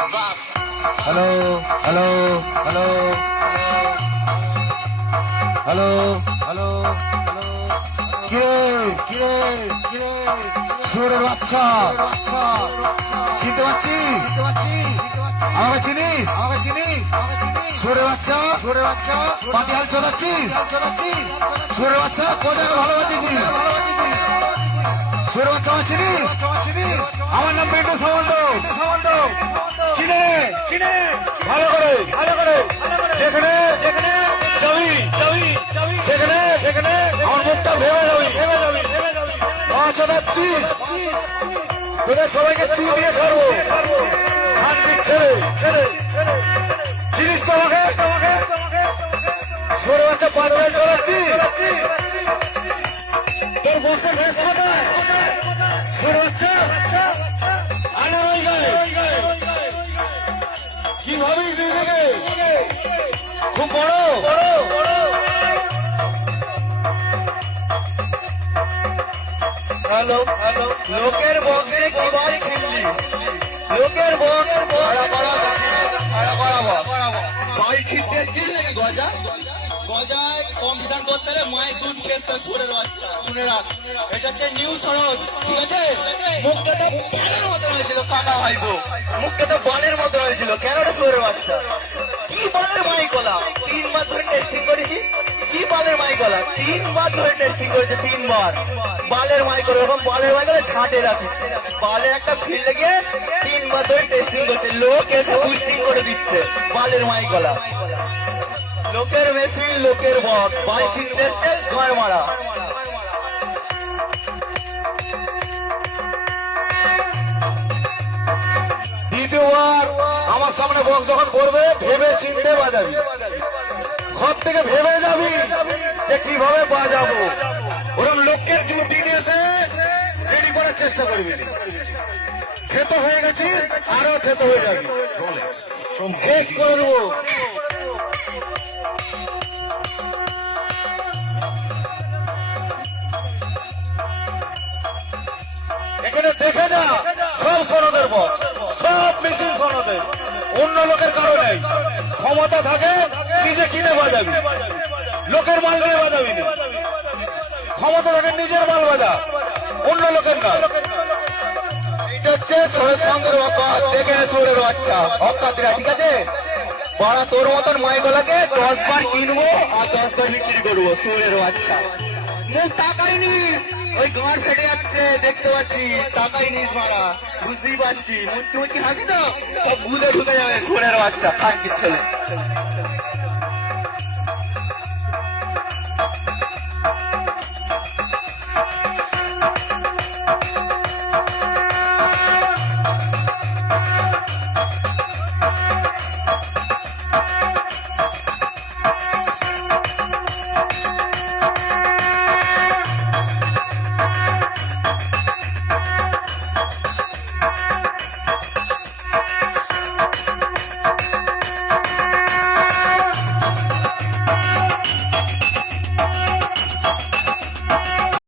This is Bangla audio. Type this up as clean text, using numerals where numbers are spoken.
Hello hello hello hello hello কিরে কিরে কিরে সুরের বাচ্চা চিনতে পারছিস? আমাকে চিনিস? সুরের বাচ্চা পাতি হাল চলাচ্ছিস? সুরের বাচ্চা কোথায় ভালো বাঁচিয়েছিস? সুরের বাচ্চা আমার চিনিস? আমার নাম পিন্টু সামন্ত। চিনে ভালো করে যেখানে যাবি সেখানে আমার মুখটা ভেবে যাবি। মাছ যাচ্ছিস তোদের সবাইকে চিনিয়ে ছাড়বো। শান্তির ছেলে চিনিস তোমাকে? সরে বাচ্চা পাল্টায় চলাচ্ছি তোর বসে ভেস কোথায়? সরে বাচ্চা আনার ওই গায়ে কি ভাবিস নিজেকে? খুব বড় হ্যালো লোকের বক্সে কি বল ছিনলি? লোকের বক্স বাল ছিনতে এসছিস নাকি? গজায় কম্পিটিশন করতে হলে মায়ের দুধ খেতে সুরের বাচ্চা। শুনে রাখ, এটা হচ্ছে নিউ শরৎ, ঠিক আছে? মুখটা তো বালের মতো হয়েছিল কাকা ভাইবো, মুখটা তো বালের মতো হয়েছিল। কেন রে সুরের বাচ্চা? কি বালের মাই গলা? 3 বার ধরে টেস্টিং করেছি। কি বালের মাই গলা? 3 বার ধরে টেস্টিং করেছে, 3 বার বালের মাই গলা। এরকম বালের মাই গলা ছাঁটে রাখি। বালে একটা ফিল্ডে গিয়ে 3 বার ধরে টেস্টিং করছে, লোক এসে বুস্টিং করে দিচ্ছে। বালের মাই গলা, লোকের মেশিন লোকের বক, বাল ছিনতে এসছে ঘর মারা। দ্বিতীয়বার আমার সামনে বক্স যখন করবে ভেবে চিনতে বাজাবি। ঘর থেকে ভেবে যাবি যে কিভাবে বাজাবো। ওরকম লোকের জুটি নিয়ে এসে রেডি করার চেষ্টা করবি। খেতে হয়ে গেছিস, আরো খেতে হয়ে যাবি। শেষ করে দেবো। এখানে দেখে যা, সব সনদের বক্স, সব মেশিন সনদের। অন্য লোকের কারণে ক্ষমতা থাকে নিজে কিনে বাজাবি, লোকের মাল নিয়ে বাজাবি না। ক্ষমতা থাকে নিজের মাল বাজা, অন্য লোকের না। এটা হচ্ছে সরেশ চন্দ্রের বাবা, দেখে সুরের বাচ্চা অকাতরা, ঠিক আছে? বাড়া তোর মতন মাইগলাকে 10 বার কিনবো আর 10 বার বিক্রি করবো। সুরের বাচ্চা মুখ তাকাই নিস, ওই গাঁড় ফেটে যাচ্ছে দেখতে পাচ্ছি। তাকাই নিস মারা, বুঝতেই পারছি। মুচকি হাসি তো সব গুদে ঢুকে যাবে। সুরের বাচ্চা খানকির ছেলে।